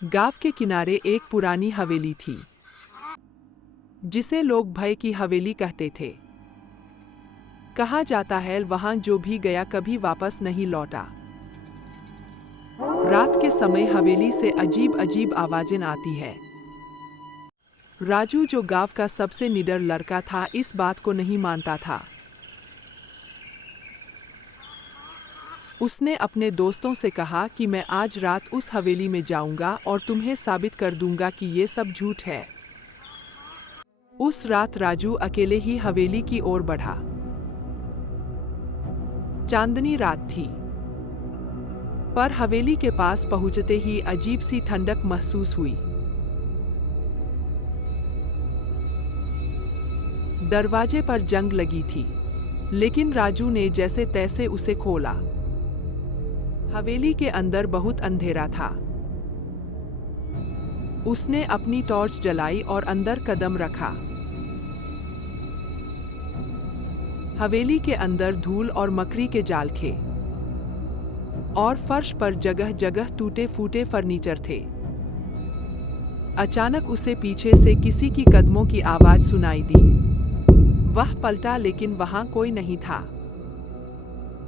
गांव के किनारे एक पुरानी हवेली थी, जिसे लोग भय की हवेली कहते थे। कहा जाता है वहां जो भी गया कभी वापस नहीं लौटा। रात के समय हवेली से अजीब अजीब आवाजें आती है। राजू, जो गांव का सबसे निडर लड़का था, इस बात को नहीं मानता था। उसने अपने दोस्तों से कहा कि मैं आज रात उस हवेली में जाऊंगा और तुम्हें साबित कर दूंगा कि ये सब झूठ है। उस रात राजू अकेले ही हवेली की ओर बढ़ा। चांदनी रात थी, पर हवेली के पास पहुंचते ही अजीब सी ठंडक महसूस हुई। दरवाजे पर जंग लगी थी, लेकिन राजू ने जैसे तैसे उसे खोला। हवेली के अंदर बहुत अंधेरा था। उसने अपनी टॉर्च जलाई और अंदर कदम रखा। हवेली के अंदर धूल और मकड़ी के जाल थे, और फर्श पर जगह जगह टूटे फूटे फर्नीचर थे। अचानक उसे पीछे से किसी की कदमों की आवाज सुनाई दी। वह पलटा, लेकिन वहां कोई नहीं था।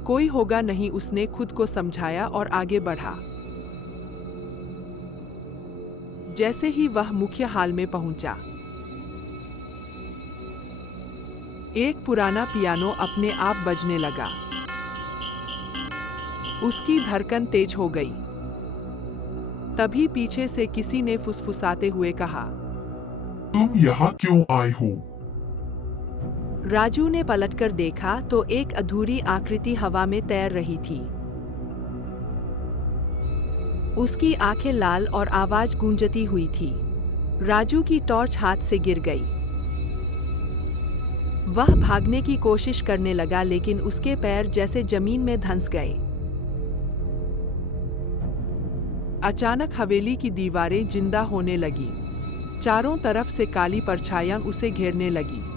कोई होगा नहीं, उसने खुद को समझाया और आगे बढ़ा। जैसे ही वह मुख्य हॉल में पहुंचा, एक पुराना पियानो अपने आप बजने लगा। उसकी धड़कन तेज हो गई। तभी पीछे से किसी ने फुसफुसाते हुए कहा, तुम यहाँ क्यों आए हो? राजू ने पलटकर देखा तो एक अधूरी आकृति हवा में तैर रही थी। उसकी आंखें लाल और आवाज गूंजती हुई थी। राजू की टॉर्च हाथ से गिर गई। वह भागने की कोशिश करने लगा, लेकिन उसके पैर जैसे जमीन में धंस गए। अचानक हवेली की दीवारें जिंदा होने लगी। चारों तरफ से काली परछाइयां उसे घेरने लगी।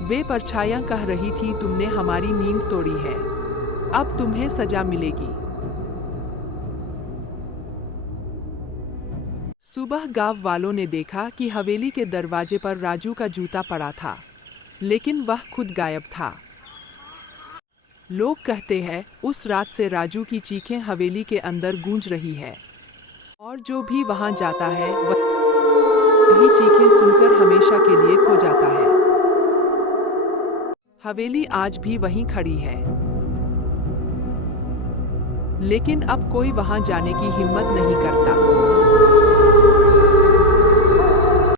वे परछाइयां कह रही थी, तुमने हमारी नींद तोड़ी है, अब तुम्हें सजा मिलेगी। सुबह गांव वालों ने देखा कि हवेली के दरवाजे पर राजू का जूता पड़ा था, लेकिन वह खुद गायब था। लोग कहते हैं उस रात से राजू की चीखें हवेली के अंदर गूंज रही है, और जो भी वहां जाता है वही चीखें सुनकर हमेशा के लिए खो जाता है। हवेली आज भी वहीं खड़ी है, लेकिन अब कोई वहां जाने की हिम्मत नहीं करता।